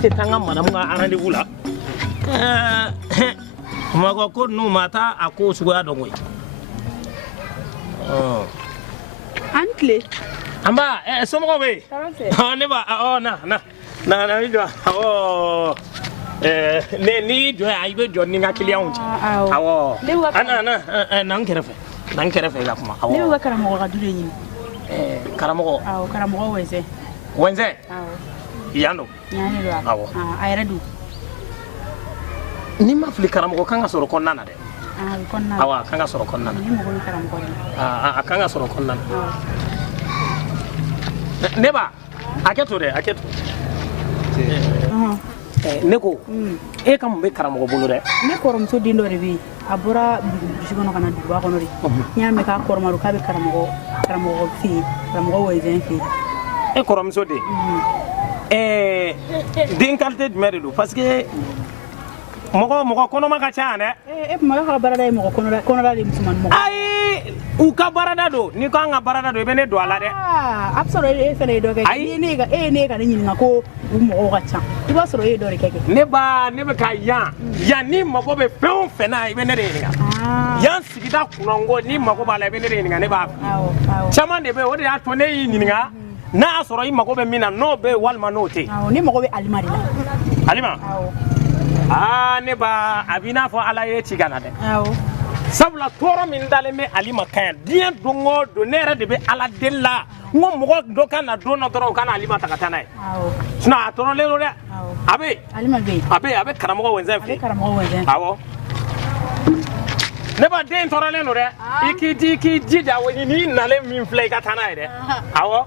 te tanga madame nga rendez-vous là ma ko no mata ako suga dongoy Ancle. Amba somo ko be ne ba na mi do ne ni do ay be do ni nga client awo ana nan kerefe ga kuma awo ne ga karamo ga dure ni karamogo karamogo wenze yando yani do awo ayra du ni ma fli karamogo kanga soro konnana de konna awa kanga soro konnana ni mo ko karamogo kanga soro konnana neba aketo ne ko e kam be karamogo bolo de ne korom so dindo rebi abura bisigono kana duba kono ri nyame ka kormaru ka be karamogo fi karamogo wenze fi e korom so de din qualité de merde parce que mogo kono maka chane maga ka barada mogo kono da musulman mogo ai u ka barada do ni ko nga barada do be ne do ala de absoro e fene do ke ni ga ne ga ni ngako mogo ka cha iba soro e do re keke ne be ka ya ni mogo be fen fena be ne re ni ga yan sigida kunongo ni mogo ba la be ne re ni ga ne ba chama de be o de ato ne yi ni ga na soro yi mogo be mina no be walma no te ni mogo be alimari la alima ne ba abina fo ala ye cigana de sabula toro min dale me alima kan dien dongo do nere de be ala della ngo mogo do kana do no doro kana alima takata nai sna toro le lo de abe alima be abe karamogo wenzen fi karamogo wenzen awo ne ba den toro le no de iki jida woni ni nale min flay ka tanai de awo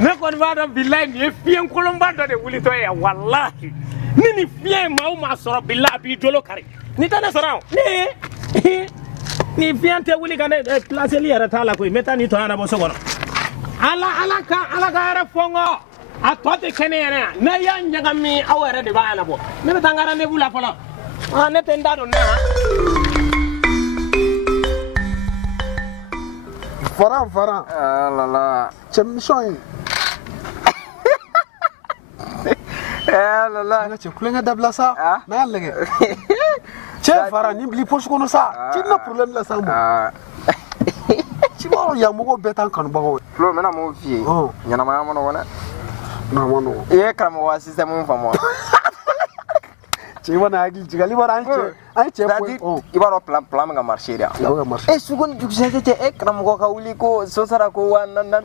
ne ko vada billahi ni fien kolomba do de wuli to ya wallahi ni fien ma soro billahi bi dolo kare ni tane soro ni fien te wuli kan place li era tala ko meta ni to ana bo sogono ala ka ara fongo a to te kenere na ya nyaga mi awere de ba ana bo ne tangara ne bula folo ne tenda do na Faran. Ah là là. C'est mission. Ah là là. Tu as d'abla ça. Na lege. Tiens Faran, ni bli poche kono ça. Tu n'as problème là ça moi. Tu vois ya mogo betan kan bago. Flo mena mo fie. Nyana ma mo no wona. Na mo no. E kram wa system mo famo. Tu vois na agi jigali bara anche point. Ibaro plan nga marché dia. E sugon du jete e kram go ka uli ko so sara ko nan.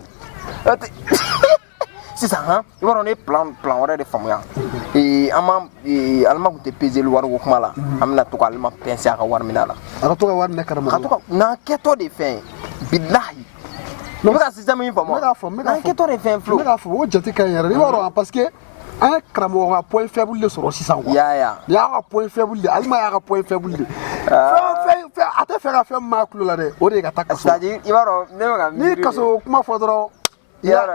C'est ça hein. Ibaro ne plan ora de famo ya. E alma ko te peser war wo kuma la. Amna to ko alma penser ka war minala. Aka to ka war ne karamo. Ka to na keto de fin. Billahi. No ka system mo famo. Na keto de fin Flo. Mega fo wo jete kan yara. Ibaro parce que un karamogo a point faible de sur 600 quoi. Ya a point faible de alma ya point faible de. Fait ate faire maklo la de. O de ka taka. C'est-à-dire ibaro ne ga ni kaso kuma fodoro. Ya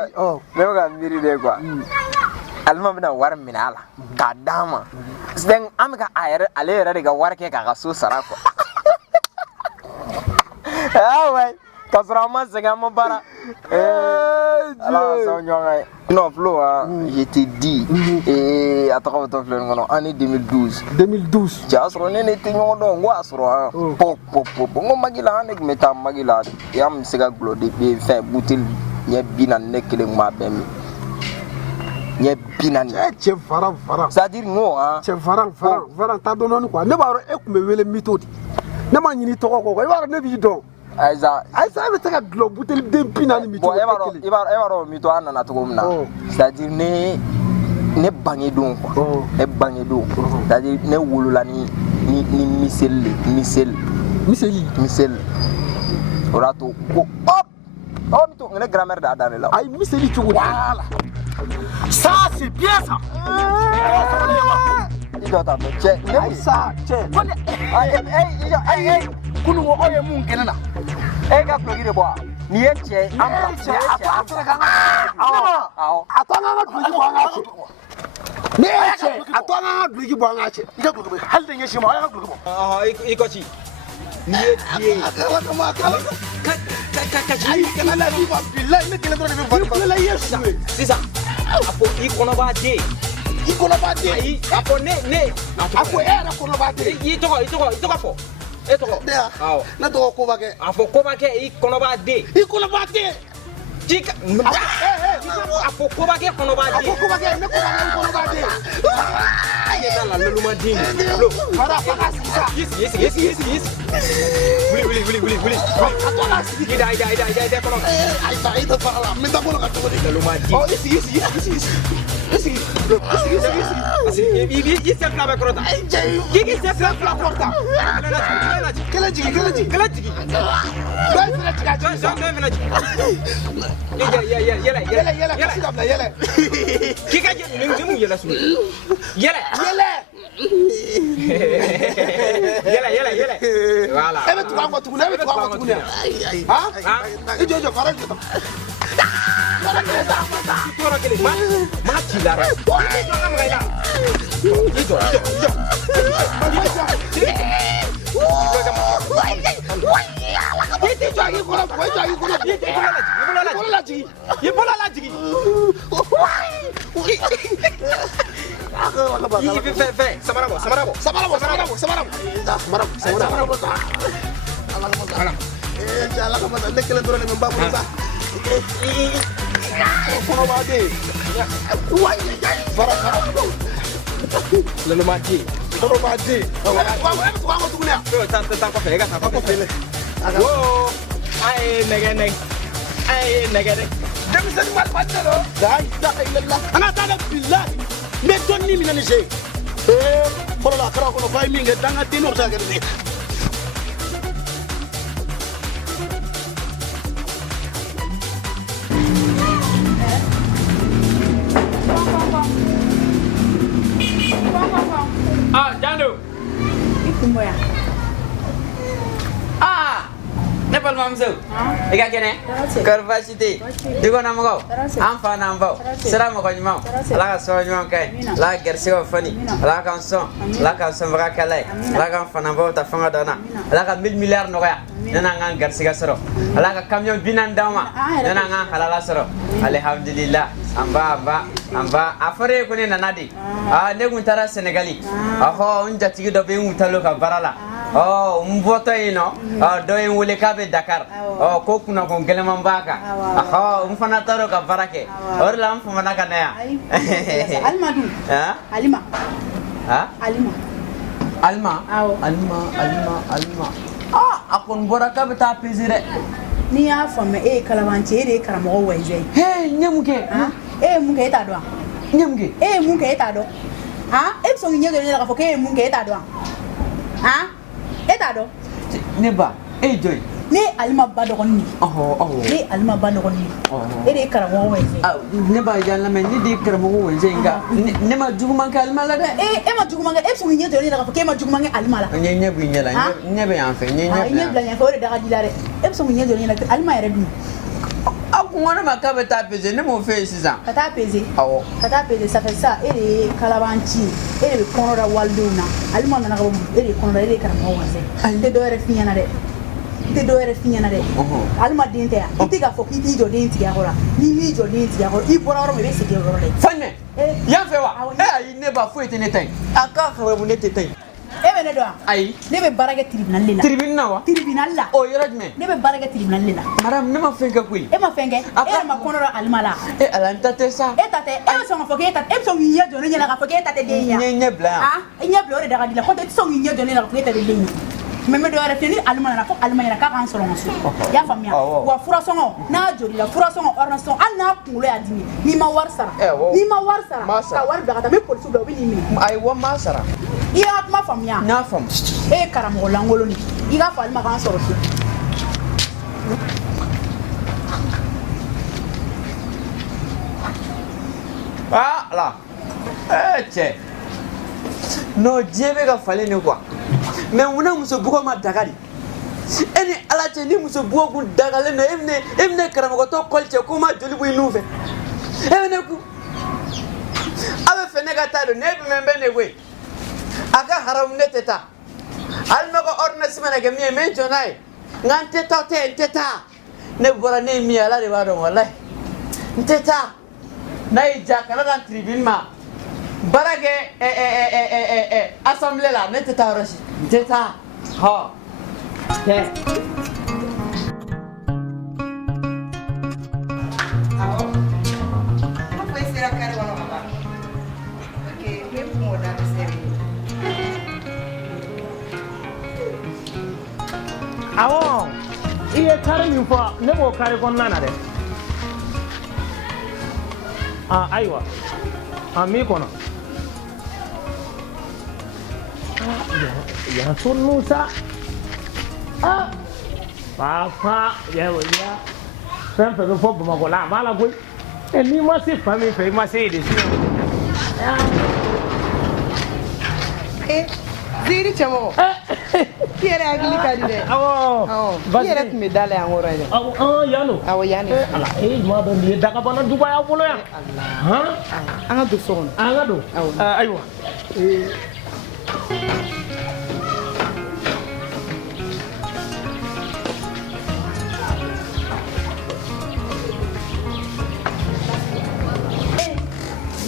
ne ga miri de quoi. Alma bina war minala. Ka dama. Den amka ayere ale yere de ga war ke ka so sara ko. Ah ouais. Kasrama segama bara. Alors ça nyonga. Non Flo je te dis et à travers ton Flo ngono année 2012. Ja asro ne te nyodo ngo asro pop ngo magila nek meta magila yam sega glode be fin boutil nye binan nekele ma bem. Nye binan. Che Faran. C'est-à-dire ngo Che Faran ta donon quoi. Ne baro e ku me wele mitodi. Ne ma nyini to ko e baro ne bi don. Aiza be taka globe bouteille de pinani mi to ibaro mi to anana to gomna c'est-à-dire ne bangi don quoi ne bangi don c'est-à-dire ne wulula ni misel orato ko mi to ne grammaire da dane la ay miseli to voilà ça c'est bien ça il doit t'appeler che ne ça che ay kunu wo oye mun kenana e ga plugire boa ni enche ampa che atanga dugi boangache ne che atanga dugi boangache ida dugi halde nyeshi ma ya dugi ikochi Jika, aku kau bagi kono bagi. Aku bagi, ne kono bagi. Kita lalu madin. Lo, para panas kita. Yes. Beli. Aku lagi. Ida kono. Ida para. Minta kono kat kono. Lalu madin. Oh, yes. Yes. Ini siap nak berkorota. Gigi siap nak berkorota. Kela jigi. Yala. Kika ngimu yala su. Yala. Wala. Ebe tukangwa tukuna. Ha? Ijo fara kita. Tora kele. Mati lara. Ijo kam gaila. Ijo. Lalu mati. Terus mati. Kamu tunggu ni. Tentang kopi, kan? Kopi. Wow. Ay, nege. Demi seni macam lo. Dah, ilah. Anak tak billah. Meton ni mina ni je. Kalau lah kerana kau nak faham ni, jangan tinur saja ni. Jandu. Tunggu ya. Nepal mamsu. Ika kene? Karvasiti. Digo namago. Amfa nambo. Sera mo konymo. La so nyom kai. La gersi o fani. La kan son. La kan son vra kale. La kan fanambo ta fanga dana. La kan 1000 milliards no ya. Nana ngan gersi ga soro. La ka camion binan dama. Nana ngan halala soro. Alhamdulillah. Amba afare ko ne nanadi. Ne guntara Senegali. Aho unja tigi do be untalo ka barala. Oh, mboto ino. Do en wole ka be Dakar. Oh, ko kuna ko geleman baka. Aho, mfana taro ka barake. Orla mfana kana ya. Alma du. Ha? Alima. Ha? Alima. Alma. Akon boraka be ta pezire. Ni ya fama kalamanci karamogo wenje. Hey, nyamuke. Ha? Munke eta do. Nyamuke. Munke eta do. Ha? So ngi nyege la foke munke eta do. Ha? Eta do. Neba, joy. Ni alima badogoni. Ni alima badogoni. Karamogo wenje. Neba yalla men ni karamogo wenje nga. Nema jugumanga alma la de. Ma jugumanga so ngi nyege la foke ma jugumanga alma la. Nyenye bu nyela. Nyebe yan fe nyenye. Nyebe la ko daga dilare. So ngi nyege la alma yare du. Akungwana makabe tapeze ne mo fe sisan. Kata peze ça fait ça kalabanci konora walduna alima na ko konora karamogo wenje. Te do ere finyana de. Alma dinte ya. Itiga fo kiti jo dinte ya hora. Ni mi jo dinte ya hora. I bora ro me be sike ro de. Fanne. Ya fe wa. Ai ne ba fo etene tan. Aka khawe mu ne tetan. Bene do. Ai. Ne be barage tribunal lela. Tribunal la. O yorajme. Ne be barage tribunal lela. Madam ne ma fenga kui. Ma fenge. Ma konora alma la. Alanta te sa. Tate. So ma foke tate. So ngi jo ne la ka foke tate de nya. Nye bla. Nya bla ore daga dila. Ko te so ngi jo ne la ka foke tate de nya. Meme do arrêter ni alma na ko alma ya ka kan solo ngaso ya famia wa fura songo na jori la fura songo ornation an na kungulo ya dimi ni ma war sara ka war daga ta me police do bi ni mi ai wa masara ya ma famia na fam karamogo langolo ni iga fa alma kan solo la che no jebe ga fale ni quoi mais wona muso bugo ma dagari eni alache ni muso bugo kun dagale no emne karamogo to kolche kuma joli bu inuve emne ku abe fene ga tado ne be membe ne we aga haram ne teta almako ordonnance mana ke mi men jonai ngante tote teta ne bora ne mi ala de wado wallahi teta nay jakala dan tribune ma barage assemblée là ne teta roshi teta ha yes Awo, iye kare min fɔ ne b'o kare kɔnɔna na dɛ. Ayiwa, min kɔnɔ. Yan so ninnu sa. Papa, fɛn fɛn bɛ fɔ Bamakɔ la a b'a la koyi. N'i ma se fa min fɛ i ma se yen de sinon. Ziri cɛmɔgɔ. I yɛrɛ hakili ka di dɛ. Awɔ. I yɛrɛ tun bɛ da la yan kɔrɔ ye dɛ. Yan nɔ. Awɔ yan de. Ala ɲuman dɔn nin ye dagabana duba y'a bolo yan. An ka don so kɔnɔ. An ka don. Ayiwa.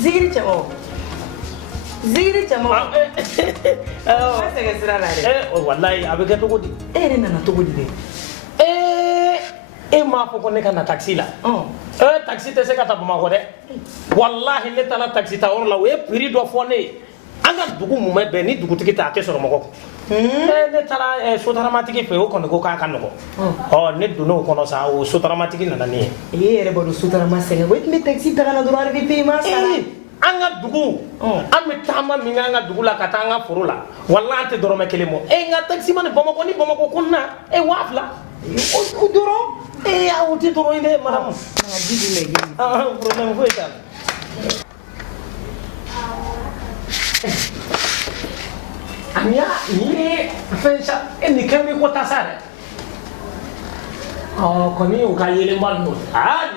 Ziri cɛmɔgɔ. Ziri cɛmɔgɔ. Awɔ. Ma sɛgɛn sira la dɛ. Walayi a bɛ kɛ cogo di? E yɛrɛ nana cogo di dɛ? E m'a fɔ ko ne ka na taxi la. Taxi tɛ se ka taa Bamakɔ dɛ. Walahi ne taara taxi ta yɔrɔ la o ye prix dɔ fɔ ne ye. An ka dugu mun bɛ bɛn ni dugutigi ta a tɛ sɔrɔ mɔgɔ kun. Ne taara sotarama-tigi fɛ yen o kɔni ko k'a ka nɔgɔn. Ne donn'o kɔnɔ sa o sotarama-tigi nana ne ye. E yɛrɛ b'a dɔn sotarama sɛgɛn o tun bɛ taxi ta ka na dɔrɔn ale bɛ payer ma sara. An ka dugu an bɛ taama min kɛ an ka dugu la ka taa an ka foro la walahi an tɛ dɔrɔmɛ kelen bɔ. Nka taxi man ni Bamakɔ kɔnɔna 2000 o dɔrɔn o tɛ dɔrɔn ye dɛ madame. Problème foyi t'a la. Aniya nin ye fɛn sa nin kɛ bɛ ko ta sa dɛ. Kɔni o ka yelenba ninnu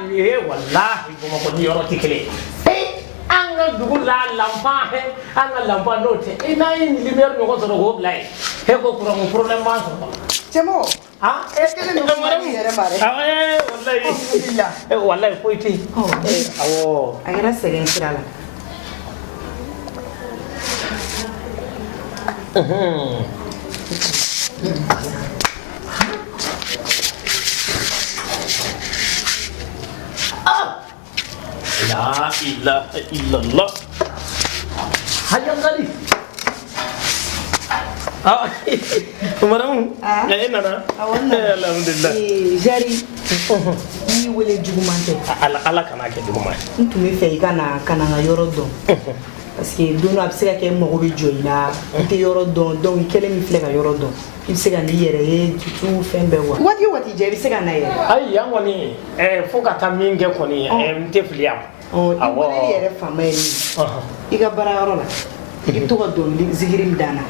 nin ye walahi Bamakɔ ni yɔrɔ tɛ kelen ye. An ka dugu la lanfan an ka lanfan n'o tɛ n'a ye lumière ɲɔgɔn sɔrɔ k'o bila yen ko courant problème b'an sɔrɔ. Cɛmɔgɔ. Kelen de bɛ yɛrɛ ma dɛ. Walayi foyi tɛ yen. Awɔ. A kɛra sɛgɛn sira la. La ilaha illallah. Hayya kali. Madame, nana. Alhamdulillah. Jari. Ni wele juguman tɛ. Ala kana kɛ juguman ye. N tun bɛ fɛ i ka na n ka yɔrɔ dɔn. Parce que don dɔ a bɛ se ka kɛ mago bɛ jɔ i la i tɛ yɔrɔ dɔn donc i kelen min filɛ ka yɔrɔ dɔn i bɛ se ka n'i yɛrɛ ye tutu fɛn bɛɛ wa. Waati o waati jɛ i bɛ se ka na yɛrɛ. Ayi yan kɔni fo ka taa min kɛ kɔni n tɛ fili yan. I wele yɛrɛ faama ye min i ka baarayɔrɔ la i bɛ to ka dɔnkili zikiri min dan na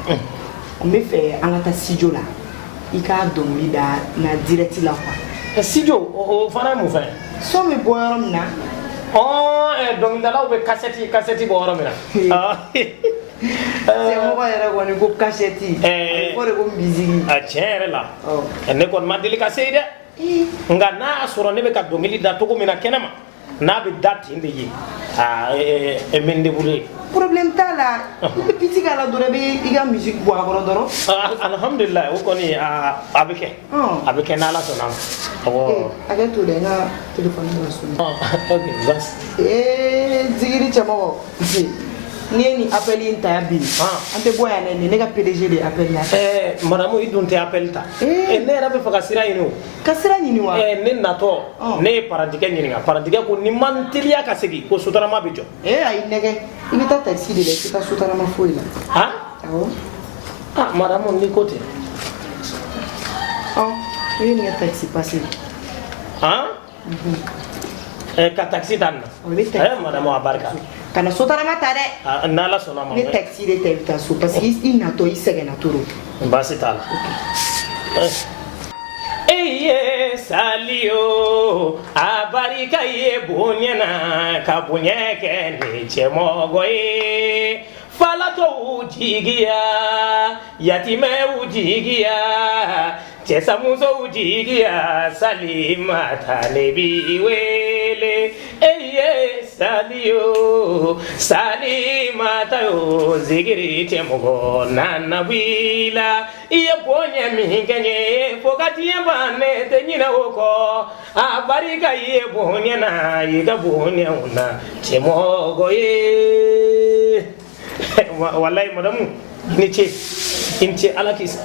n bɛ fɛ an ka taa studio la i ka dɔnkili da na direct la quoi. Studio o fana ye mun fɛn. Son bɛ bɔ yɔrɔ min na. Dɔnkilidalaw bɛ kasɛti bɔ yɔrɔ min na. Cɛmɔgɔ yɛrɛ kɔni ko kasɛti o de ko musique. Tiɲɛ yɛrɛ la ne kɔni ma deli ka se yen dɛ nka n'a y'a sɔrɔ ne bɛ ka dɔnkili da cogo min na kɛnɛma n'a bɛ da ten de ye n bɛ n débrouiller. Problème t'a la i bɛ piti k'a la dɔrɔn i bɛ i ka musique bɔ a kɔrɔ dɔrɔn. Alhamdulilayi o kɔni a bɛ kɛ n'Ala sɔnna ma. Hakɛ to dɛ n ka téléphone bɛ sɔn. Ok merci. Zikiri cɛmɔgɔ n'i ye nin appel in ta bi an tɛ bɔ yan dɛ ne ka PDG de appel la. Madame i dun tɛ appel ta ne yɛrɛ bɛ fɛ ka sira ɲini o. Ka sira ɲini wa. Ne natɔ ne ye parantikɛ ɲininka parantikɛ ko ni ma n teliya ka segin ko sotarama bɛ jɔ. A y'i nɛgɛ i bɛ taa taxi de la i tɛ taa sotarama foyi la. Awɔ. Madame ni ko ten. I ye nin kɛ taxi passé. Ka taxi ta nin na. Madame a barika. Kana sotarama ta dɛ. N'Ala sɔnna ma. Ne taxi de ta i bɛ taa so parce que i natɔ i sɛgɛnna trop. Baasi t'a la. Eye salio a barika ye bonya na ka bonya kɛ ni cɛmɔgɔ ye falato ujigiya yatime ujigiya Chesamuso ujigiya Salimata nebi wele eye sadio Salimata yo zigiri temugo nanabila iye ponye mikenye fogati yambane tenyina oko abarika iye ponye na yiga ponye una temogo ye wallahi madamu inche alakis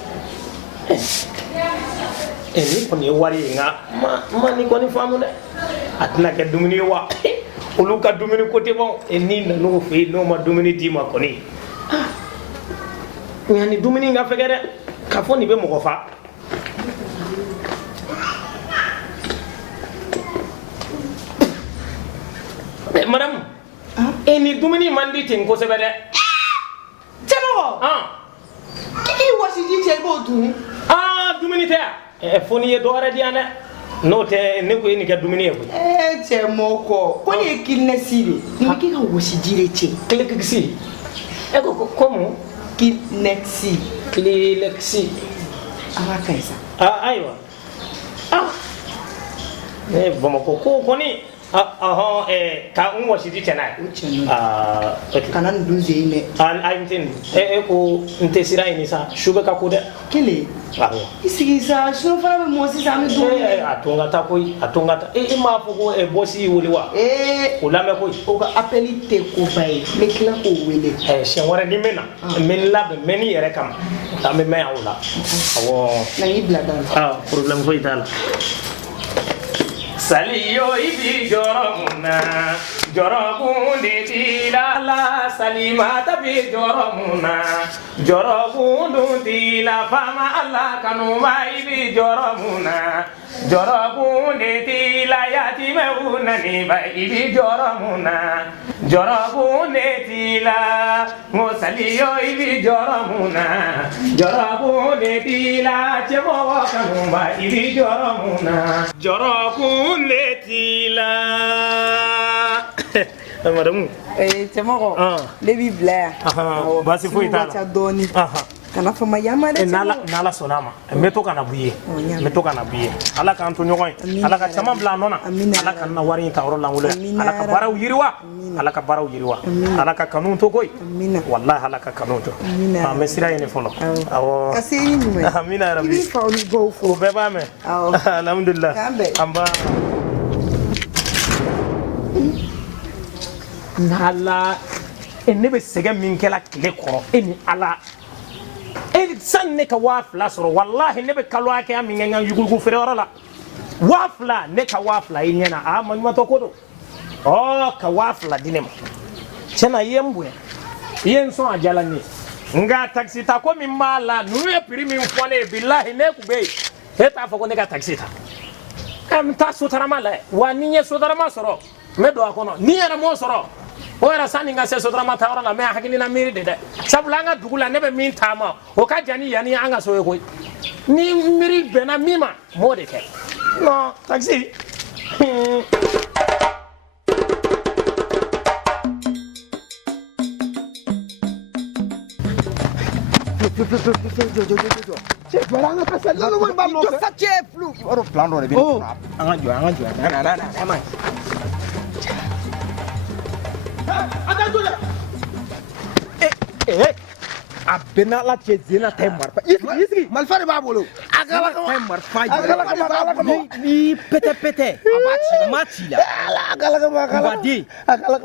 ni koni wari nga ma ni koni famu de atna ke dumuni wa ulu ka dumuni ko te bon ni na no fe no ma dumuni di ma koni ni dumuni nga fegere ka foni be mo ko fa madam ni dumuni mandi tin ko sebere Temo ki wasi di te bo du dumuni te foni ye do ara diane no te ne ko ni ka dumuni e ko Temo ko ni kinne sire ni ki ka wasi dire che kile kisi e ko komo kinexi kile lexi ama kaisa aywa ne bomo ko ni ka wasi di tena kana nduze ine ayintin ko ntesira ini sa shube ka ko de kele isigi sa so fara be mo si sa me do atunga ta ma fugo bosi wuliwa ulame ko o ga appeli te ko bay me kila ko wele shenwara ni mena men labe meni yere kam ta me me awla awo na ibla dal problem ko itala Saliyo ibi joromuna jorogunde tila la Salimata bi joromuna jorogundu tila fama Allah kanuma ibi joromuna jorogunde tila yatime unani ba ibi joromuna jorogunde tila mo saliyo ibi joromuna jorogunde tila chemo kanuma ibi joromuna jorogunde letila madame Temo lebi bla basi foi ta doni kana fama yama de nala sonama meto kana buye ala kan to nyogoy ala ka chama bla nona ala kan na wari ta orola ngule ala ka baraw yiriwa ala ka kanun to koy wallahi ala ka kanun to mesira yene folo awo asini nume amina rabbi ni fa oni go fo beba me alhamdulillah amba nala enebe sege min kala kile ko eni ala san ne ka wafla soro wallahi ne be kalwa ke ami ngan yugugu fere wala wafla ne ka wafla yinyana man ma to kodo ka wafla dinem chena yembu yen so ajala ni nga taxi ta ko mi mala nu e piri mi fone billahi ne ku be heta fa ko ne ka taxi ta am ta so tara mala wa ni nye so tara ma soro me do akono ni era mo soro o era sani nga se so drama tawra la me hakini na miri de sabula nga dugula ne be min tama o ka jani yani anga so ko ni miri bena mima mode ke no taxi Che baranga pesa lalo mo ba no sa che flu oro plan ro be anga jo na mai abena la chezina temar pa isi malfare babolo agala temar fa ni pete machi la agala badi agala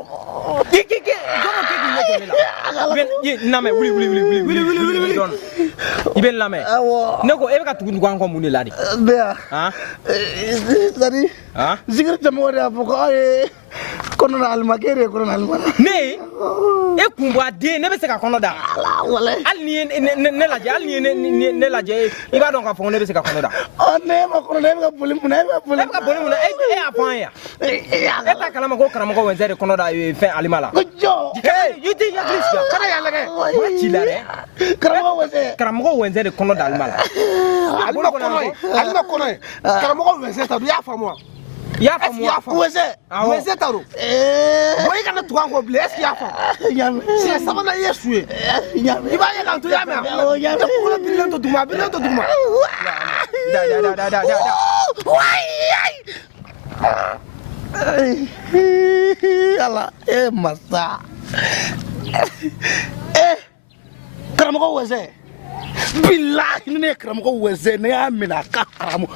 ki zono ki ben ye na me wili don iben la me neko e ka tugu ko anko muni ladi bea dari ha zikir tamore apuko ay kono na almakere kono na almana ne e kumba de ne be se ka kono da wala al ni ne laje al ni ne laje i ba don ka fon ne be se ka kono da ne ma kono ne ka boli mun e afan ya e ta kala ma ko karama ko wenzere kono da fe alimala jo hey you think you this guy kana ya lage ma chilare karama ko wenzere kono da alimala alima kono karama ko wenzere ta du ya famwa Ya fa mo fa wese taro boy kana tuwa ko ble est ya fa si sama na yesu i ba ye kan to ya me ko la bilen to duma da ala masa karamogo wese billahi ne karamogo wese ne amina ka karamo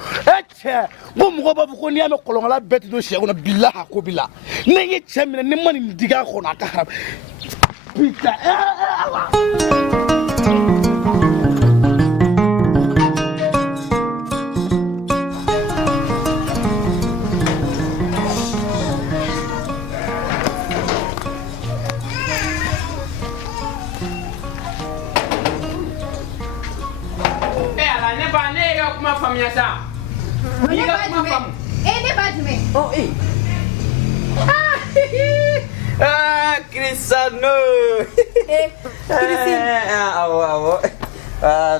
che bo mo ba ko ni ame kolonga bet do she ona billahi ko bila ne ye che mina ne mani diga ko na ka haram pita famia sa ni ga kuma fam ne ba jume oh Cristiano awo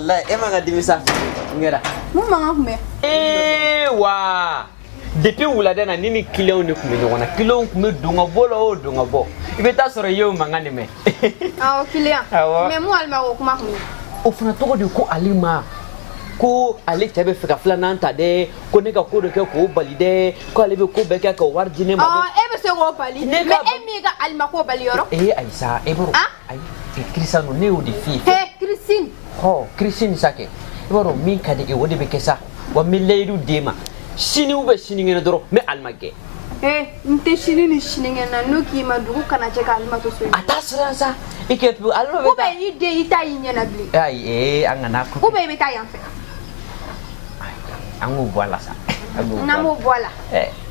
la emanga dimisa ngera mama kume wa depuis wula dana nini client ne kume nyona client kume dunga bolo dunga bo ibeta soro yo mangane me client mais moi alma ko kuma kume o funa to de ko alima ko ale tabe fika flana anta de ko ne ka ko de ko bali de ko ale be ko be ka ko warjine ma be se ko bali mais emi ga alma ko bali yoro aisa bro ai Cristiano ne o de fi Christine Christine sake bro min ka de wodi be kesa wa min leydu dema sini ube sini ngena doro me almage nte sini ni sini ngena no ki ma dugu kana che ka alma to so atasra sa ike pu alma be ube ide ita yinyana bli ai angana ko ube be ta yanfe angu voila ça namo voila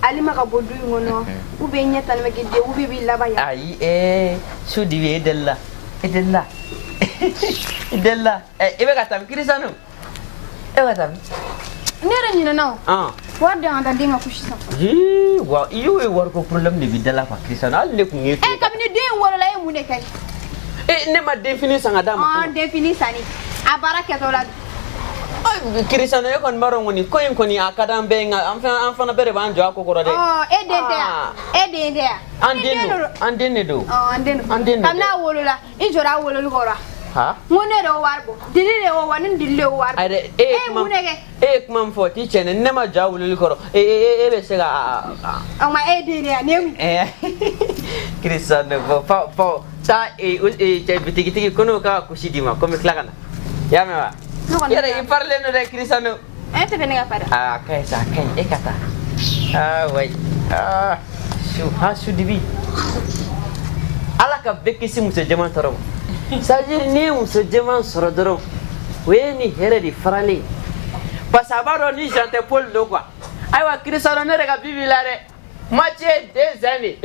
alima ka bodu ngono ube nyata na gede ube bi laba ya ai su diwe della idella ibe ka tam Cristiano ka tam nere nyina nawo warda anda dinga kushisa wa iyo war ko problem ne bi della fa Cristiano al ne ku ngefi kabine de wala la mu ne kai ne ma définir sanga dama définir sani abaraka to la Cristiano e kon maro ngoni ko en koni akadam be nga enfant bere ban jo akokoro de andene do kamna wolola ijora wololu gora ngone do warbo dilile o wanin dille o warbo munege kuma mfo tichene nema ja wololu goro be sega ama ne Cristiano po ta te bitiki kono ka kusidima comme klakana ya mewa yara i parle no de Cristiano te venga para kai ekata wai su dibi ala ka bekisi muso jaman toro sajir ni muso jaman soro doro weni here di farale pasabaro ni jante pol do quoi aywa Cristiano ne rega bibi la de moitié des années